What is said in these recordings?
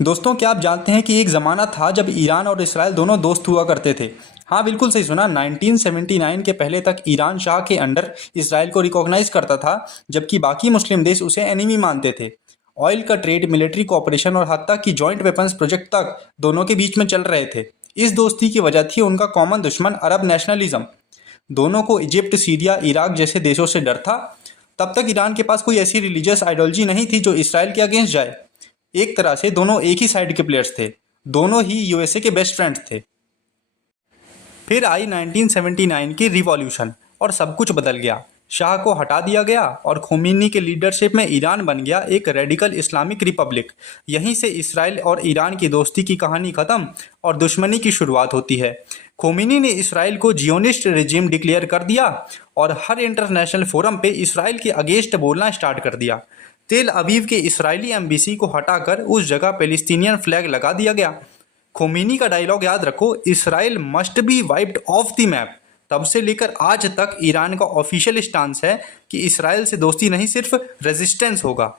दोस्तों, क्या आप जानते हैं कि एक ज़माना था जब ईरान और इसराइल दोनों दोस्त हुआ करते थे। हाँ, बिल्कुल सही सुना। 1979 के पहले तक ईरान शाह के अंडर इसराइल को रिकॉग्नाइज करता था, जबकि बाकी मुस्लिम देश उसे एनिमी मानते थे। ऑयल का ट्रेड, मिलिट्री कॉपरेशन और हत्ता की जॉइंट वेपन्स प्रोजेक्ट तक दोनों के बीच में चल रहे थे। इस दोस्ती की वजह थी उनका कॉमन दुश्मन अरब नेशनलिज्म। दोनों को इजिप्ट, सीरिया, इराक जैसे देशों से डर था। तब तक ईरान के पास कोई ऐसी रिलीजियस आइडियोलॉजी नहीं थी जो इसराइल के अगेंस्ट जाए। एक तरह से दोनों एक ही साइड के प्लेयर्स थे। दोनों ही यूएसए के बेस्ट फ्रेंड्स थे। फिर आई 1979 की रिवॉल्यूशन और सब कुछ बदल गया। शाह को हटा दिया गया और खोमेनी के लीडरशिप में ईरान बन गया एक रेडिकल इस्लामिक रिपब्लिक। यहीं से इसराइल और ईरान की दोस्ती की कहानी खत्म और दुश्मनी की शुरुआत होती है। खोमेनी ने इसराइल को जियोनिस्ट रिजिम डिक्लेयर कर दिया और हर इंटरनेशनल फोरम पे इसराइल के अगेंस्ट बोलना स्टार्ट कर दिया। तेल अवीव के इसराइली एम्बेसी को हटाकर उस जगह पैलेस्टीनियन फ्लैग लगा दिया गया। खोमेनी का डायलॉग याद रखो, Israel must be wiped off the map. तब से लेकर आज तक ईरान का ऑफिशियल स्टांस है कि इसराइल से दोस्ती नहीं, सिर्फ रेजिस्टेंस होगा।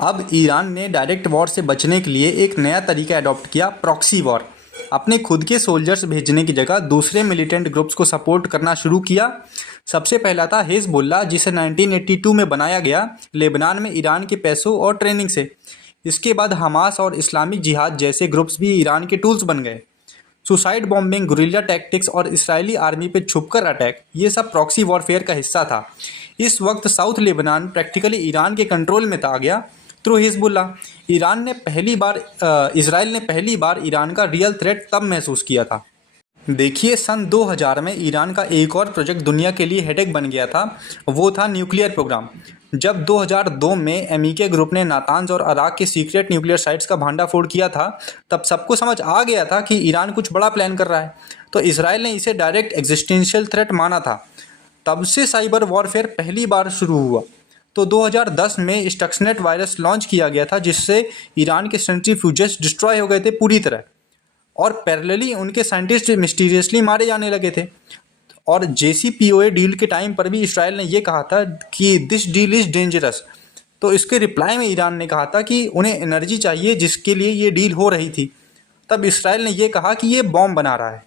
अब ईरान ने डायरेक्ट वॉर से बचने के लिए एक नया तरीका अडॉप्ट किया, प्रॉक्सी वॉर। अपने खुद के सोल्जर्स भेजने की जगह दूसरे मिलिटेंट ग्रुप्स को सपोर्ट करना शुरू किया। सबसे पहला था हिजबुल्लाह, जिसे 1982 में बनाया गया लेबनान में ईरान के पैसों और ट्रेनिंग से। इसके बाद हमास और इस्लामिक जिहाद जैसे ग्रुप्स भी ईरान के टूल्स बन गए। सुसाइड बॉम्बिंग, गुरिल्ला टैक्टिक्स और इसराइली आर्मी पे छुपकर अटैक, ये सब प्रॉक्सी वॉरफेयर का हिस्सा था। इस वक्त साउथ लेबनान प्रैक्टिकली ईरान के कंट्रोल में आ गया थ्रू हिजबुल्लाह। इसराइल ने पहली बार ईरान का रियल थ्रेट तब महसूस किया था। देखिए, सन 2000 में ईरान का एक और प्रोजेक्ट दुनिया के लिए हेडेक बन गया था। वो था न्यूक्लियर प्रोग्राम। जब 2002 में एमईके ग्रुप ने नातांज और अराक के सीक्रेट न्यूक्लियर साइट्स का भांडाफोड़ किया था, तब सबको समझ आ गया था कि ईरान कुछ बड़ा प्लान कर रहा है। तो इसराइल ने इसे डायरेक्ट एग्जिस्टेंशियल थ्रेट माना था। तब से साइबर वॉरफेयर पहली बार शुरू हुआ। तो 2010 में स्टक्सनेट वायरस लॉन्च किया गया था, जिससे ईरान के सेंट्रीफ्यूजेस डिस्ट्रॉय हो गए थे पूरी तरह, और पैरेलली उनके साइंटिस्ट मिस्टीरियसली मारे जाने लगे थे। और JCPOA डील के टाइम पर भी इसराइल ने ये कहा था कि दिस डील इज़ डेंजरस। तो इसके रिप्लाई में ईरान ने कहा था कि उन्हें एनर्जी चाहिए जिसके लिए ये डील हो रही थी। तब इसराइल ने ये कहा कि ये बॉम्ब बना रहा है।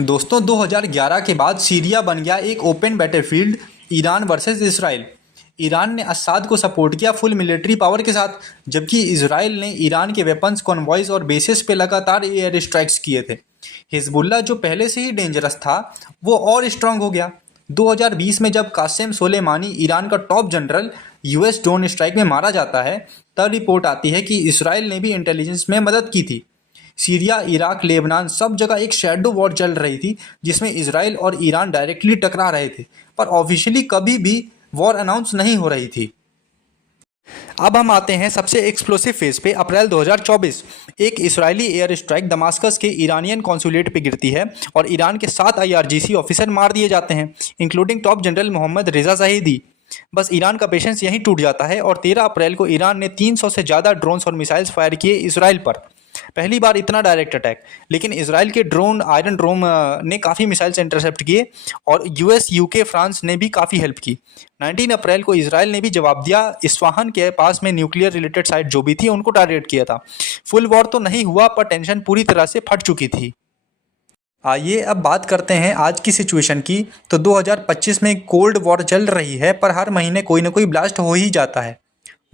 दोस्तों, 2011 के बाद सीरिया बन गया एक open battlefield, Iran versus Israel. Iran ने अस्साद को सपोर्ट किया फुल मिलिट्री पावर के साथ, जबकि इसराइल ने ईरान के वेपन्स, कॉन्वॉयज और बेसिस पे लगातार एयर स्ट्राइक्स किए थे। हिजबुल्लाह, जो पहले से ही डेंजरस था, वो और स्ट्रांग हो गया। 2020 में जब कासिम सोलेमानी, ईरान का top general, US drone strike में मारा जाता है, तब रिपोर्ट आती है कि इसराइल ने भी इंटेलिजेंस में मदद की थी। सीरिया, इराक, लेबनान, सब जगह एक शैडो वॉर चल रही थी, जिसमें इसराइल और ईरान डायरेक्टली टकरा रहे थे, पर ऑफिशियली कभी भी वॉर अनाउंस नहीं हो रही थी। अब हम आते हैं सबसे एक्सप्लोसिव फेज पे। अप्रैल 2024 एक इसराइली एयर स्ट्राइक दमास्कस के ईरानियन कॉन्सुलेट पे गिरती है और ईरान के 7 IRGC ऑफिसर मार दिए जाते हैं, इंक्लूडिंग टॉप जनरल मोहम्मद रिजा जाहिदी। बस ईरान का पेशेंस यहीं टूट जाता है और 13 अप्रैल को ईरान ने 300 से ज़्यादा ड्रोन्स और मिसाइल्स फायर किए इसराइल पर। पहली बार इतना डायरेक्ट अटैक। लेकिन इसराइल के ड्रोन, आयरन ड्रोम ने काफ़ी मिसाइल्स इंटरसेप्ट किए और US, UK, फ्रांस ने भी काफ़ी हेल्प की। 19 अप्रैल को इसराइल ने भी जवाब दिया। इस्फहान के पास में न्यूक्लियर रिलेटेड साइट जो भी थी, उनको टारगेट किया था। फुल वॉर तो नहीं हुआ, पर टेंशन पूरी तरह से फट चुकी थी। आइए अब बात करते हैं आज की सिचुएशन की। तो 2025 में कोल्ड वॉर चल रही है, पर हर महीने कोई ना कोई ब्लास्ट हो ही जाता है।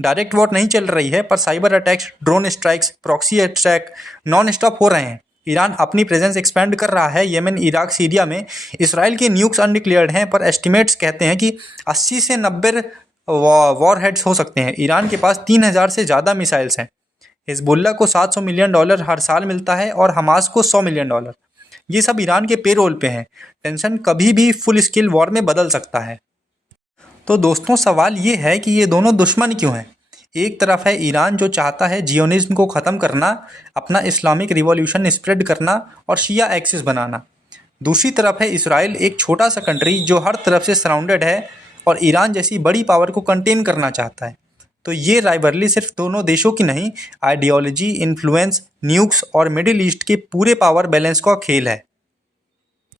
डायरेक्ट वॉर नहीं चल रही है, पर cyber attacks, drone strikes, proxy attack non stop हो रहे हैं। ईरान अपनी प्रेजेंस एक्सपेंड कर रहा है येमेन, इराक, सीरिया में। इसराइल के न्यूक्स अनडिक्लेयर्ड हैं, पर एस्टिमेट्स कहते हैं कि 80 से 90 वॉर हेड्स हो सकते हैं। ईरान के पास 3000 से ज़्यादा मिसाइल्स हैं। हिजबुल्लाह को $700 मिलियन हर साल मिलता है और हमास को $100 मिलियन। ये सब ईरान के पेरोल पे हैं। टेंशन कभी भी फुल स्केल वॉर में बदल सकता है। तो दोस्तों, सवाल ये है कि ये दोनों दुश्मन क्यों हैं? एक तरफ है ईरान, जो चाहता है जियोनिज्म को ख़त्म करना, अपना इस्लामिक रिवॉल्यूशन स्प्रेड करना और शिया एक्सिस बनाना। दूसरी तरफ है इसराइल, एक छोटा सा कंट्री जो हर तरफ से सराउंडेड है और ईरान जैसी बड़ी पावर को कंटेन करना चाहता है। तो ये राइवलरी सिर्फ दोनों देशों की नहीं, आइडियोलॉजी, इन्फ्लुएंस, न्यूक्स और मिडिल ईस्ट के पूरे पावर बैलेंस का खेल है।